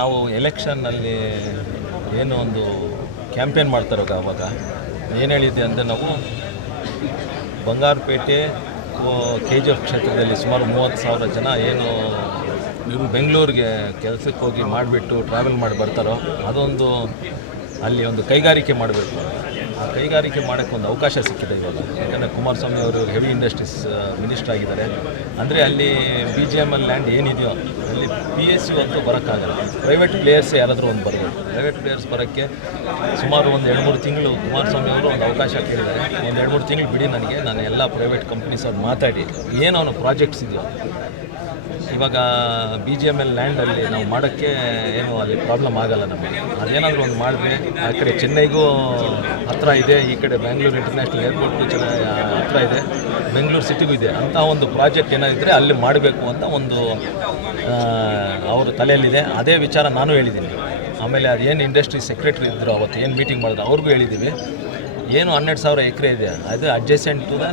ನಾವು ಎಲೆಕ್ಷನ್ನಲ್ಲಿ ಏನು ಒಂದು ಕ್ಯಾಂಪೇನ್ ಮಾಡ್ತಾರೋ ಆವಾಗ ಏನು ಹೇಳಿದ್ದೆ ಅಂದರೆ ನಾವು ಬಂಗಾರಪೇಟೆ ಕೆ ಜಿ ಎಫ್ ಕ್ಷೇತ್ರದಲ್ಲಿ ಸುಮಾರು ಮೂವತ್ತು ಸಾವಿರ ಜನ ಏನು ಇವರು ಬೆಂಗಳೂರಿಗೆ ಕೆಲಸಕ್ಕೆ ಹೋಗಿ ಮಾಡಿಬಿಟ್ಟು ಟ್ರಾವೆಲ್ ಮಾಡಿ ಬರ್ತಾರೋ, ಅದೊಂದು ಅಲ್ಲಿ ಒಂದು ಕೈಗಾರಿಕೆ ಮಾಡಬೇಕು. ಕೈಗಾರಿಕೆ ಮಾಡೋಕ್ಕೆ ಒಂದು ಅವಕಾಶ ಸಿಕ್ಕಿದೆ ಇವಾಗ. ಯಾಕಂದರೆ ಕುಮಾರಸ್ವಾಮಿ ಅವರು ಹೆವಿ ಇಂಡಸ್ಟ್ರೀಸ್ ಮಿನಿಸ್ಟರ್ ಆಗಿದ್ದಾರೆ. ಅಂದರೆ ಅಲ್ಲಿ B G M L land ಏನಿದೆಯೋ, ಅಲ್ಲಿ ಪಿ ಎಸ್ ಸಿ ಅಂತೂ ಬರೋಕ್ಕಾಗಲ್ಲ. ಪ್ರೈವೇಟ್ ಪ್ಲೇಯರ್ಸ್ ಯಾರಾದರೂ ಒಂದು ಬರ್ಬೋದು. ಪ್ರೈವೇಟ್ ಪ್ಲೇಯರ್ಸ್ ಬರೋಕ್ಕೆ ಸುಮಾರು ಒಂದು ಎರಡು ಮೂರು ತಿಂಗಳು ಕುಮಾರಸ್ವಾಮಿ ಅವರು ಒಂದು ಅವಕಾಶ ಕೇಳಿದ್ದಾರೆ. ಒಂದು ಎರಡು ಮೂರು ತಿಂಗಳು ಬಿಡಿ ನನಗೆ. ನಾನು ಎಲ್ಲ ಪ್ರೈವೇಟ್ ಕಂಪ್ನೀಸ್ ಅವ್ರು ಮಾತಾಡಿ. ಏನು ಅವನು ಪ್ರಾಜೆಕ್ಟ್ಸ್ ಇದೆಯೋ ಇವಾಗ ಬಿ ಜಿ ಎಂ ಎಲ್ ಲ್ಯಾಂಡಲ್ಲಿ ನಾವು ಮಾಡೋಕ್ಕೆ ಏನು ಅಲ್ಲಿ ಪ್ರಾಬ್ಲಮ್ ಆಗಲ್ಲ ನಮಗೆ. ಅದೇನಾದರೂ ಒಂದು ಮಾಡಿದ್ರೆ ಆ ಕಡೆ ಚೆನ್ನೈಗೂ ಹತ್ತಿರ ಇದೆ, ಈ ಕಡೆ ಬ್ಯಾಂಗ್ಳೂರು ಇಂಟರ್ನ್ಯಾಷನಲ್ ಏರ್ಪೋರ್ಟ್ ಚೆನ್ನಾಗಿ ಹತ್ರ ಇದೆ ಬೆಂಗಳೂರು ಸಿಟಿಗೂ ಇದೆ. ಅಂತ ಒಂದು ಪ್ರಾಜೆಕ್ಟ್ ಏನಾಗಿದ್ದರೆ ಅಲ್ಲಿ ಮಾಡಬೇಕು ಅಂತ ಒಂದು ಅವರು ಅವ್ರ ತಲೆಯಲ್ಲಿದೆ. ಅದೇ ವಿಚಾರ ನಾನು ಹೇಳಿದ್ದೀನಿ. ಆಮೇಲೆ ಅದೇನು ಇಂಡಸ್ಟ್ರಿ ಸೆಕ್ರೆಟ್ರಿ ಇದ್ದರು ಅವತ್ತು, ಏನು ಮೀಟಿಂಗ್ ಮಾಡಿದ್ರು, ಅವ್ರಿಗೂ ಹೇಳಿದ್ದೀವಿ. ಏನು ಹನ್ನೆರಡು ಸಾವಿರ ಎಕರೆ ಇದೆ. ಅದು adjacent to the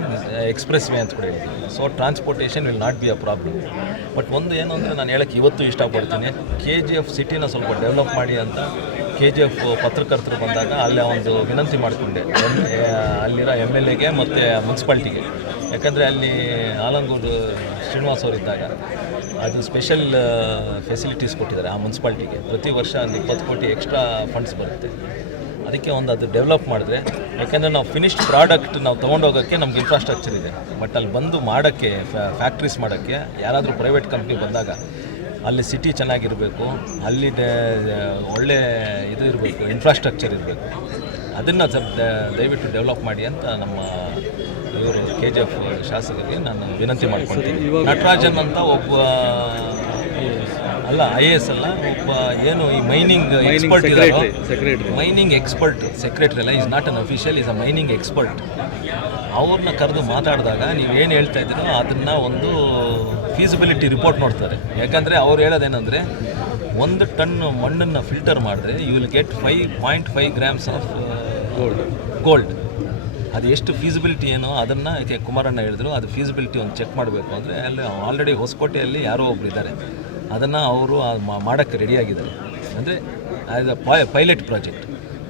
expressway ಅಂತ ಕೂಡ ಹೇಳ್ತೀನಿ so transportation will not be a problem but ಒಂದು ಏನು ಅಂದರೆ ನಾನು ಹೇಳಕ್ಕೆ ಇವತ್ತು ಇಷ್ಟಪಡ್ತೀನಿ. ಕೆ ಜಿ ಎಫ್ ಸಿಟಿನ ಸ್ವಲ್ಪ ಡೆವಲಪ್ ಮಾಡಿ ಅಂತ ಕೆ ಜಿ ಎಫ್ ಪತ್ರಕರ್ತರು ಬಂದಾಗ ಅಲ್ಲಿ ಒಂದು ವಿನಂತಿ ಮಾಡಿಕೊಂಡೆ. ಅಲ್ಲಿರೋ ಎಂ ಎಲ್ ಎಗೆ ಮತ್ತು ಮುನ್ಸಿಪಾಲ್ಟಿಗೆ. ಯಾಕಂದರೆ ಅಲ್ಲಿ ಆಲಂಗೂರು ಶ್ರೀನಿವಾಸ್ ಅವರಿದ್ದಾಗ ಅದು ಸ್ಪೆಷಲ್ ಫೆಸಿಲಿಟೀಸ್ ಕೊಟ್ಟಿದ್ದಾರೆ ಆ ಮುನ್ಸಿಪಾಲ್ಟಿಗೆ. ಪ್ರತಿ ವರ್ಷ ಅಲ್ಲಿ ಇಪ್ಪತ್ತು ಕೋಟಿ ಎಕ್ಸ್ಟ್ರಾ ಫಂಡ್ಸ್ ಬರುತ್ತೆ. ಅದಕ್ಕೆ ಒಂದು ಅದು ಡೆವಲಪ್ ಮಾಡಿದ್ರೆ ಯಾಕೆಂದರೆ ನಾವು ಫಿನಿಶ್ಡ್ ಪ್ರಾಡಕ್ಟ್ ನಾವು ತೊಗೊಂಡೋಗೋಕ್ಕೆ ನಮ್ಗೆ ಇನ್ಫ್ರಾಸ್ಟ್ರಕ್ಚರ್ ಇದೆ. ಬಟ್ ಅಲ್ಲಿ ಬಂದು ಮಾಡೋಕ್ಕೆ ಫ್ಯಾಕ್ಟ್ರೀಸ್ ಮಾಡೋಕ್ಕೆ ಯಾರಾದರೂ ಪ್ರೈವೇಟ್ ಕಂಪ್ನಿ ಬಂದಾಗ ಅಲ್ಲಿ ಸಿಟಿ ಚೆನ್ನಾಗಿರಬೇಕು ಅಲ್ಲಿ ಒಳ್ಳೆ ಇದು ಇರಬೇಕು ಇನ್ಫ್ರಾಸ್ಟ್ರಕ್ಚರ್ ಇರಬೇಕು. ಅದನ್ನು ಸ್ವಲ್ಪ ದಯವಿಟ್ಟು ಡೆವಲಪ್ ಮಾಡಿ ಅಂತ ನಮ್ಮ ಇವರು ಕೆ ಜಿ ಎಫ್ ಶಾಸಕರಿಗೆ ನಾನು ವಿನಂತಿ ಮಾಡ್ಕೊಳ್ತೀನಿ. ನಟರಾಜನ್ ಅಂತ ಒಬ್ಬ ಅಲ್ಲ ಐ ಎ ಎಸ್ ಅಲ್ಲ ಒಬ್ಬ ಏನು ಈ mining expert secretary mining expert secretary ಅಲ್ಲ is not an official is a mining expert ಅವ್ರನ್ನ ಕರೆದು ಮಾತಾಡಿದಾಗ ನೀವು ಏನು ಹೇಳ್ತಾ ಇದ್ದೀರೋ ಅದನ್ನು ಒಂದು ಫೀಸಿಬಿಲಿಟಿ ರಿಪೋರ್ಟ್ ಮಾಡ್ತಾರೆ. ಯಾಕಂದರೆ ಅವ್ರು ಹೇಳೋದೇನಂದ್ರೆ ಒಂದು ಟನ್ ಮಣ್ಣನ್ನು ಫಿಲ್ಟರ್ ಮಾಡಿದ್ರೆ you will get five point five grams of gold gold ಅದು ಎಷ್ಟು ಫೀಸಿಬಿಲಿಟಿ ಏನೋ ಅದನ್ನು ಕುಮಾರಣ್ಣ ಹೇಳಿದ್ರು ಅದು ಫೀಸಿಬಿಲಿಟಿ ಒಂದು ಚೆಕ್ ಮಾಡಬೇಕು ಅಂದರೆ ಅಲ್ಲಿ ಆಲ್ರೆಡಿ ಹೊಸಕೋಟೆಯಲ್ಲಿ ಯಾರೋ ಒಬ್ರು ಇದ್ದಾರೆ. ಅದನ್ನು ಅವರು ಮಾಡೋಕ್ಕೆ ರೆಡಿಯಾಗಿದ್ದಾರೆ ಅಂದರೆ as a pilot project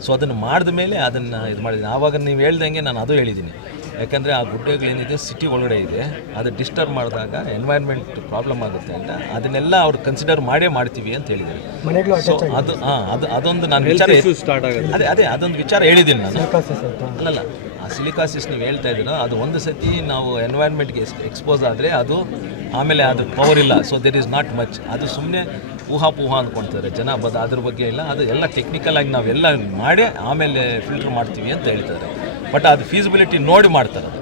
so ಅದನ್ನು ಮಾಡಿದ ಮೇಲೆ ಅದನ್ನು ಇದು ಮಾಡಿದ್ದೀನಿ. ಆವಾಗ ನೀವು ಹೇಳ್ದಂಗೆ ನಾನು ಅದು ಹೇಳಿದ್ದೀನಿ. ಯಾಕಂದರೆ ಆ ಗುಡ್ಡೆಗಳೇನಿದೆ ಸಿಟಿ ಒಳಗಡೆ ಇದೆ. ಅದು ಡಿಸ್ಟರ್ಬ್ ಮಾಡಿದಾಗ ಎನ್ವೈರ್ಮೆಂಟ್ ಪ್ರಾಬ್ಲಮ್ ಆಗುತ್ತೆ ಅಂತ ಅದನ್ನೆಲ್ಲ ಅವ್ರು ಕನ್ಸಿಡರ್ ಮಾಡೇ ಮಾಡ್ತೀವಿ ಅಂತ ಹೇಳಿದ್ದಾರೆ. ಸೊ ಅದು ಹಾಂ ಅದು ಅದೊಂದು ನಾನು ವಿಚಾರ ಇಶ್ಯೂ ಸ್ಟಾರ್ಟ್ ಆಗುತ್ತೆ ಅದೇ ಅದೇ ಅದೊಂದು ವಿಚಾರ ಹೇಳಿದ್ದೀನಿ ನಾನು. ಅಲ್ಲಲ್ಲ ಆ ಸಿಲಿಕಾಸಿಸ್ ನೀವು ಹೇಳ್ತಾ ಇದ್ದೀರೋ ಅದು ಒಂದು ಸತಿ ನಾವು ಎನ್ವೈರ್ಮೆಂಟ್ಗೆ ಎಕ್ಸ್ಪೋಸ್ ಆದರೆ ಅದು ಆಮೇಲೆ ಅದು ಪವರ್ ಇಲ್ಲ. So there is not much ಅದು ಸುಮ್ಮನೆ ಊಹಾಪೂಹ ಅಂದ್ಕೊಳ್ತಾರೆ ಜನ ಬದ ಅದ್ರ ಬಗ್ಗೆ ಇಲ್ಲ. ಅದು ಎಲ್ಲ ಟೆಕ್ನಿಕಲ್ ಆಗಿ ನಾವೆಲ್ಲ ಮಾಡಿ ಆಮೇಲೆ ಫಿಲ್ಟರ್ ಮಾಡ್ತೀವಿ ಅಂತ ಹೇಳ್ತಾರೆ. ಬಟ್ ಅದು ಫೀಸಿಬಿಲಿಟಿ ನೋಡಿ ಮಾಡ್ತಾರೆ ಅದು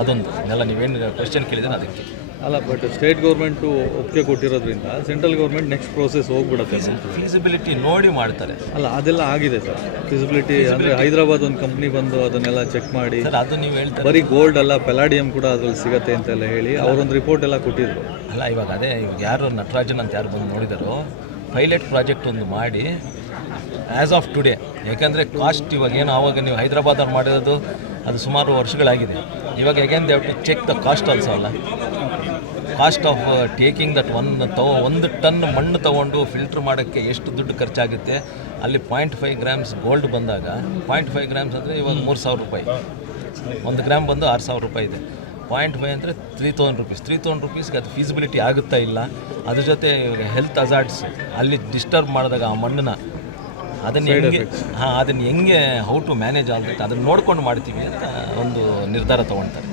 ಅದೊಂದು. ಎಲ್ಲ ನೀವೇನು ಕ್ವೆಶನ್ ಕೇಳಿದ್ರೆ ಅದಕ್ಕೆ. ಅಲ್ಲ ಬಟ್ ಸ್ಟೇಟ್ ಗೌರ್ಮೆಂಟು ಒಪ್ಪಿಗೆ ಕೊಟ್ಟಿರೋದ್ರಿಂದ ಸೆಂಟ್ರಲ್ ಗೌರ್ಮೆಂಟ್ ನೆಕ್ಸ್ಟ್ ಪ್ರೋಸೆಸ್ ಹೋಗ್ಬಿಡುತ್ತೆ ಫೀಸಿಬಿಲಿಟಿ ನೋಡಿ ಮಾಡ್ತಾರೆ. ಅಲ್ಲ ಅದೆಲ್ಲ ಆಗಿದೆ ಸರ್. ಫಿಸಿಬಿಲಿಟಿ ಅಂದರೆ ಹೈದರಾಬಾದ್ ಒಂದು ಕಂಪ್ನಿ ಬಂದು ಅದನ್ನೆಲ್ಲ ಚೆಕ್ ಮಾಡಿ. ಸರ್ ಅದು ನೀವು ಹೇಳ್ತಾರೆ ಬರೀ ಗೋಲ್ಡ್ ಅಲ್ಲ ಪೆಲಾಡಿಯಂ ಕೂಡ ಅದ್ರಲ್ಲಿ ಸಿಗತ್ತೆ ಅಂತೆಲ್ಲ ಹೇಳಿ ಅವರೊಂದು ರಿಪೋರ್ಟ್ ಎಲ್ಲ ಕೊಟ್ಟಿದ್ರು. ಅಲ್ಲ ಇವಾಗ ಅದೇ ಇವಾಗ ಯಾರು ನಟರಾಜನ್ ಅಂತ ಯಾರು ಬಂದು ನೋಡಿದಾರೋ ಪೈಲಟ್ ಪ್ರಾಜೆಕ್ಟ್ ಒಂದು ಮಾಡಿ ಆ್ಯಸ್ ಆಫ್ ಟುಡೇ ಯಾಕೆಂದರೆ ಕಾಸ್ಟ್ ಇವಾಗ ಏನು, ಆವಾಗ ನೀವು ಹೈದ್ರಾಬಾದಲ್ಲಿ ಮಾಡಿರೋದು ಅದು ಸುಮಾರು ವರ್ಷಗಳಾಗಿದೆ. ಇವಾಗ again they've to check the cost also ಅಲ್ಲ. Cost of taking that one ತಗೋ ಒಂದು ಟನ್ ಮಣ್ಣು ತೊಗೊಂಡು ಫಿಲ್ಟ್ರ್ ಮಾಡೋಕ್ಕೆ ಎಷ್ಟು ದುಡ್ಡು ಖರ್ಚಾಗುತ್ತೆ. ಅಲ್ಲಿ ಪಾಯಿಂಟ್ ಫೈವ್ ಗ್ರಾಮ್ಸ್ ಗೋಲ್ಡ್ ಬಂದಾಗ ಪಾಯಿಂಟ್ ಫೈವ್ ಗ್ರಾಮ್ಸ್ ಅಂದರೆ ಇವಾಗ ಮೂರು ಸಾವಿರ ರೂಪಾಯಿ. ಒಂದು ಗ್ರಾಮ್ ಬಂದು ಆರು ಸಾವಿರ ರೂಪಾಯಿ ಇದೆ. ಪಾಯಿಂಟ್ ಫೈವ್ ಅಂದರೆ three thousand rupees three thousand ರುಪೀಸ್ಗೆ ಅದು ಫೀಸಿಬಿಲಿಟಿ ಆಗುತ್ತಾ ಇಲ್ಲ. ಅದ್ರ ಜೊತೆ ಹೆಲ್ತ್ ಅಜಾರ್ಡ್ಸ್ ಅಲ್ಲಿ ಡಿಸ್ಟರ್ಬ್ ಮಾಡಿದಾಗ ಆ ಮಣ್ಣನ್ನ ಅದನ್ನು ಹೆಂಗೆ ಹಾಂ ಅದನ್ನು ಹೆಂಗೆ ಹೌ ಟು ಮ್ಯಾನೇಜ್ ಆಗಬೇಕು ಅದನ್ನು ನೋಡ್ಕೊಂಡು ಮಾಡ್ತೀವಿ ಅಂತ ಒಂದು ನಿರ್ಧಾರ ತೊಗೊಳ್ತಾರೆ